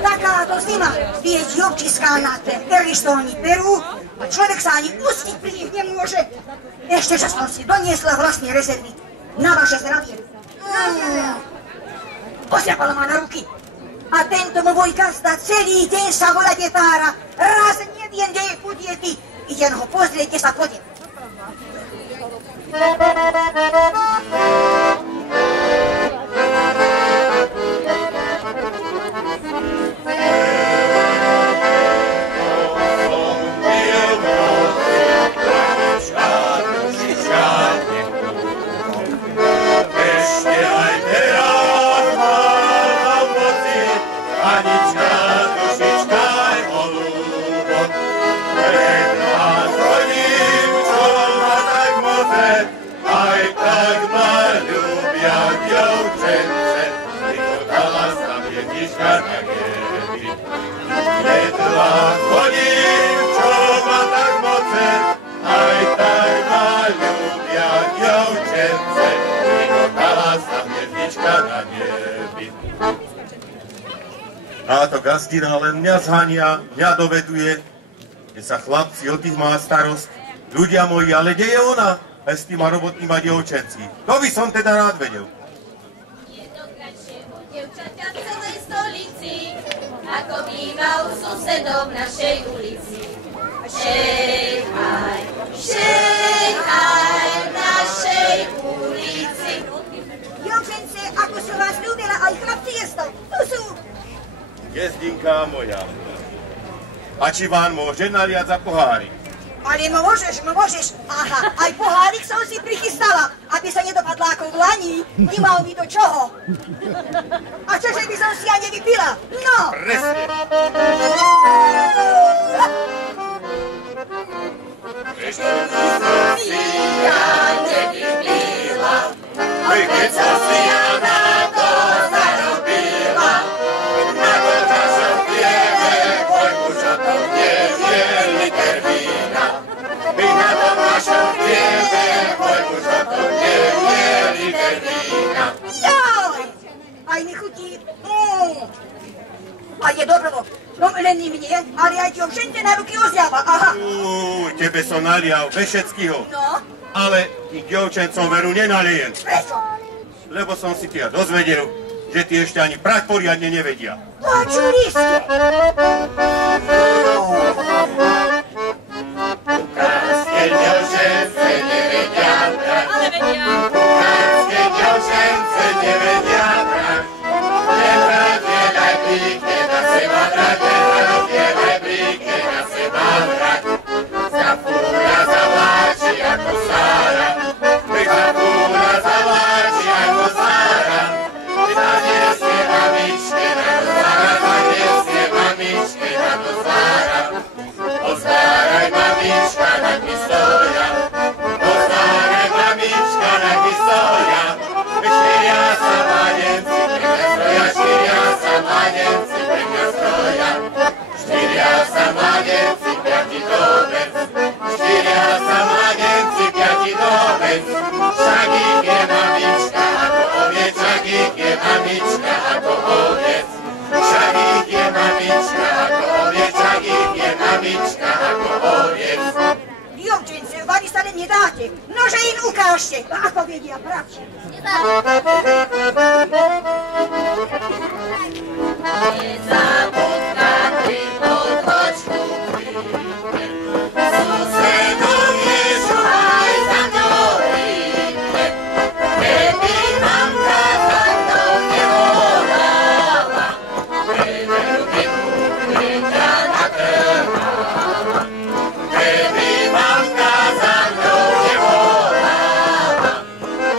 Takáto zima, vieť jobčiská na perly z toho ani perú, a človek sa ani ustiť pri nich nemôže. Ešte, že som si doniesla vlastné rezervy na vaše zdravie. Posľapala ma na ruky. A tento môj gazda celý deň sa volá detára. Raz neviem, kde je pudietý. Idem ho pozrieť, kde sa podie. Táto gazdina len mňa zhania, mňa doveduje, že sa chlapci o tých má starosť. Ľudia moji, ale kde je ona? Aj s týma robotnýma dievčenci. To by som teda rád vedel. Je to krajšieho dievčaťa v celej stolici, ako býva u susedov v našej ulici. Šejhaj v našej ulici. Dievčence, ako som vás ľúbila, aj chlapci jestov. Tu sú. Jezdinka moja. A či vám môže naliať za pohárik? Ale môžeš. Aha, aj pohárik som si prichystala, aby sa nedopadla ako v lani. Nemal mi do čoho. A čože by som si ja nevypila? No! Presne. Ešte by som si ja nevypila, aj keď som si ja na to zarobila. Na to časom pieme, koľku čo to nevie liter vína. My na to našom pieme, koľku čo to nevie liter vína. Jaj! Aj mi chutí. A je dobro. No len i mne, ale aj dievčente na ruky ozľava. Aha. Tebe som nalial bez všetkého. No? Ale tým dievčencom veru nenalijem. Prečo? Lebo som si tia dozvedel, že ty ešte ani prať poriadne nevedia. Počuli ste? Ukázke dievčence nevedia prať. Ale vedia. Ukázke dievčence nevedia prať. Nepratiedaj príke na seba drať. Nepratiedaj príke na seba drať. Zafúra zavláči ako Sára. Zafúra zavláči ako Sára. Zaniesie mamičke na to Sára. Zaniesie mamičke na to Sára. Ozdáraj mamička na pistoľa. Ozdáraj mamička na pistoľa. Štyria sa mladenci pre mňa stroja. Štyria sa mladenci pre mňa stroja. Štyria sa mladenci, piati dobec. Štyria sa mladenci, piati dobec. Však ich je mamička ako oviec. Však ich je mamička ako oviec. Však ich je mamička ako oviec. Však ich je mamička ako oviec. Dievčence, vy sa len nedáte. Nože im ukážte, ako vedia prať. Nezabudka ty podvočku príde. Susedom nešúvaj za mnou príde. Keby mamka za mnou nevolala, keby ruky ukryťa natrhala. Keby mamka za mnou nevolala,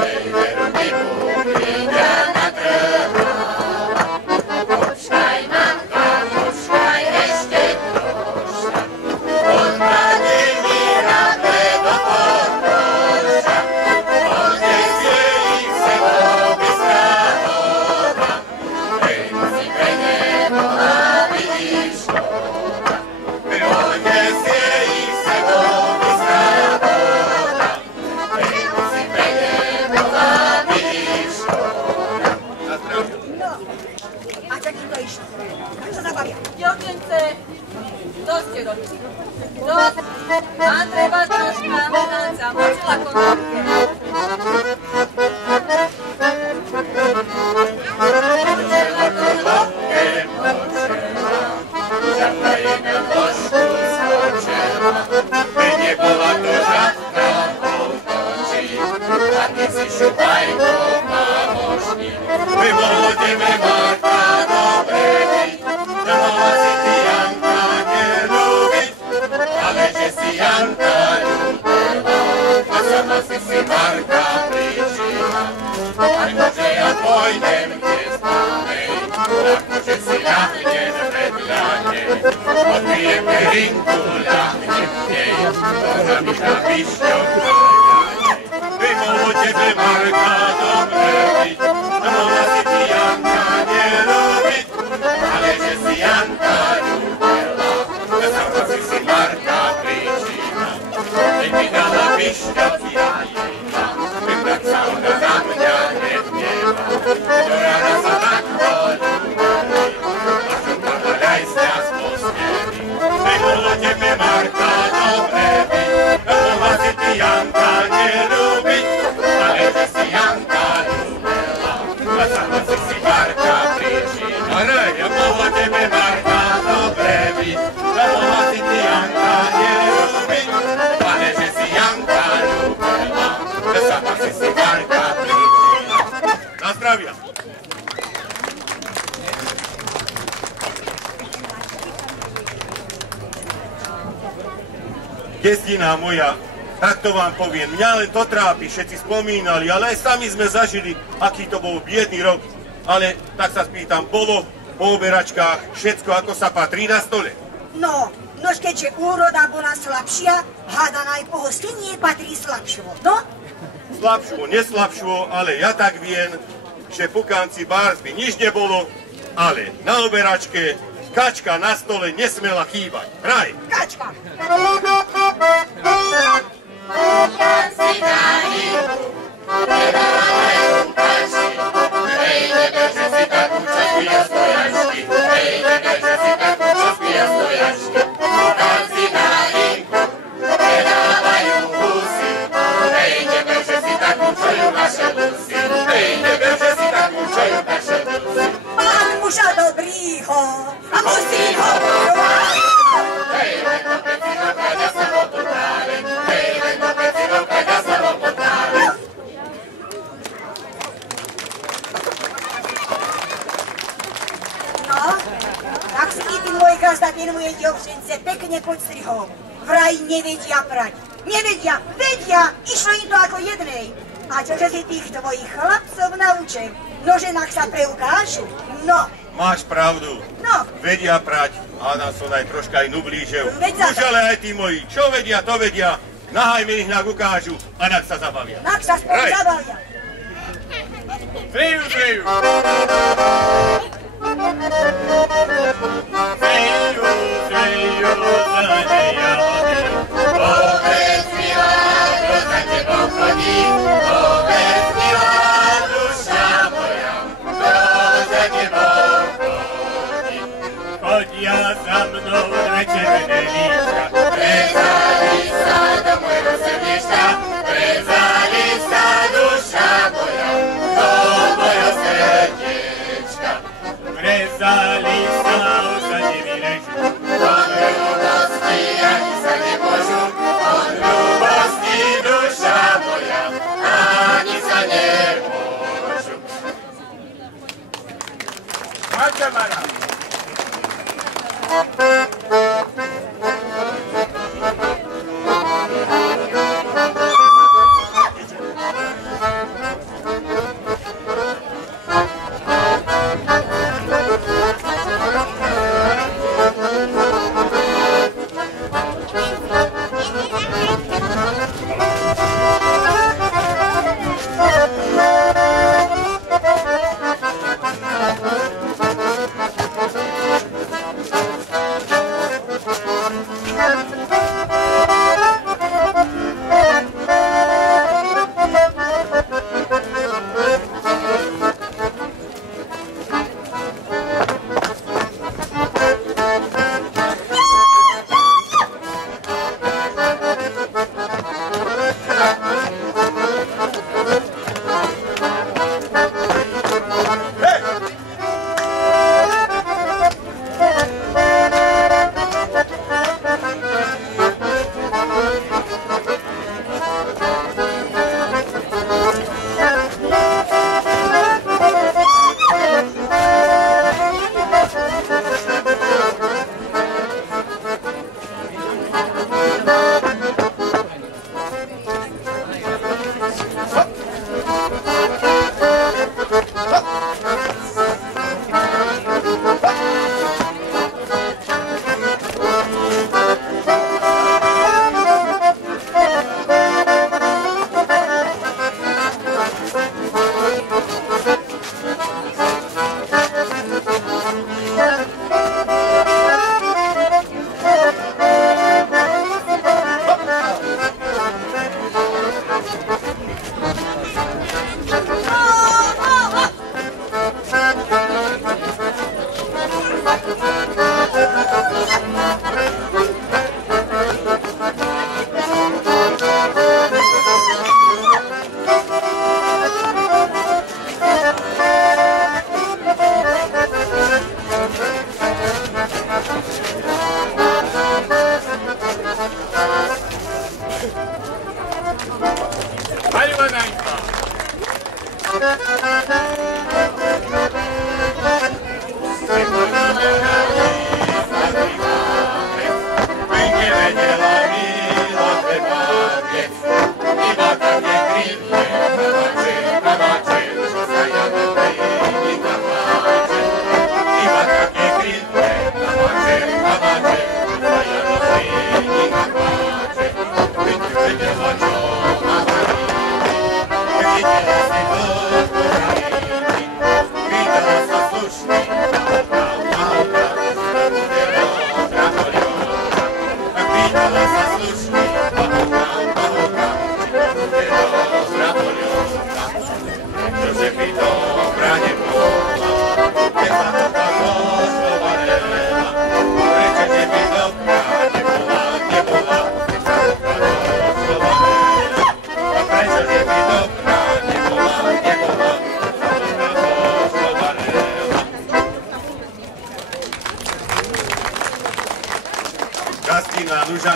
keby ruky ukryťa natrhala. Počkaj, mamka, počkaj ešte troška. Odpadne mi radle do podnoža. Odnesie ich sebou bystrá voda. Veď si pre ne bola vidíš škoda. Odnesie ich sebou bystrá voda. Veď si pre ne bola vidíš škoda. No, a tak to išlo. Tak sa zabavia. Dievčence, dosť ste robili. Dosť. Vám treba troška tanca, močila kontorke. Močila kontorke, močila, žabka jej na dložku skočila. By nebola to žabka, poutočí, a ty si šupajko pamožník. By bolo tebe Marka dobre byť, nemala si ty Janka neľúbiť, ale že si Janka ľúbila, a sama si Marka príčila. Aj môže ja pôjdem dnes na nej, akože si ľahnem vedľa nej, odbijem perinku, ľahnem v nej, ona mi na pišťok nájaj. By mohlo tebe Marka dobre byť, nemala si ty Janka neľúbiť, ale že si Janka ľúbila, a sama si Marka príčila. Keď mi dala pišťok, ja jej dám, tak sa ona na mňa nehneva, ktorá sa tak ľúbili, až opadla ľajsťa z posteli. By bolo tebe Marka dobre byť, nemala si ty Janka neľúbiť, ale že si Janka ľúbila, a sama si Marka príčila. Ja bolo tebe Marka dobre byť, nemala si ty Janka neľúbiť, ale že si Janka ľúbila, a sama si Marka príčila. Na zdravia. Destina moja, tak to vám poviem, mňa len to trápi, všetci spomínali, ale aj sami sme zažili, aký to bol biedný rok. Ale tak sa spýtam, bolo po oberačkách všetko, ako sa patrí na stole? No, nož keďže úroda bola slabšia, hádam aj pohostinnie patrí slabšie, no? Slabšie, neslabšie, ale ja tak viem, že pukánci bárs by nič nebolo, ale na oberačke kačka na stole nesmela chýbať. Hraj! Kačka! Pukánci dáni, predávajú kačky, hej, neber, že si takú časku ja stojačky, hej, neber, že si takú časku ja stojačky. Pukánci dáni, predávajú husy, hej, neber, že si takú čajú naše lusy, hej, neber, že si takú čajú naše lusy. Pán muža dobrýho, a musí ho budovať. Hej, len to pecino, kaďa sa ho potále, hej, len to pecino, kaďa sa ho potále. No, tak si ty môj gazda, ten moje dievčence, pekne podstrihol. Vraj nevedia prať. Nevedia, vedia, išlo im to ako jednej. A čože si tých tvojich chlapcov naučím? No, že nech sa preukážu? No. Máš pravdu. No. Vedia prať, hádam som aj troška aj nublížev. Veď za to. Už ale aj tí moji, čo vedia, to vedia. Nahajme ich na ukážu a nak sa zabavia. Nak sa spolu Hej. zabavia. Zreju, zreju. Zreju, zreju, zane jahody. Povedz milá, kto za tebou chodí, povedz milá, duša moja, kto za tebou chodí. Chodia za mnou na červené líčka, Prezali sa do môjho srdiečka, prezali sa duša moja, do môjho srdiečka. prezali sa osadivý režim. Od ľubosti ani sa nemôžu, od ľubosti duša moja, ani sa nemôžu. Máte mara.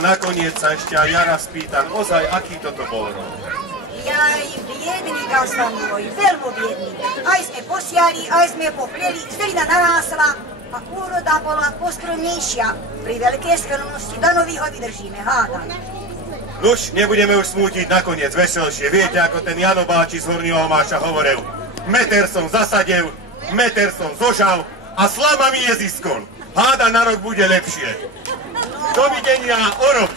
Nakoniec sa ešte aj ja raz pýtam, ozaj, aký toto bol rok? Jaj, biedný Gaston môj, veľmi biedný. Aj sme posiali, aj sme popleli, zelina narásla a úroda bola poskromnejšia. Pri veľkej skromnosti Danovi ho vydržíme, hádam. Nuž, nebudeme už smútiť, nakoniec veselšie. Viete, ako ten Jano Báči z Horného Máša hovoril, meter som zasadil, meter som zožal a slama mi je ziskol. Háda na rok bude lepšie. Dovidenia o rok.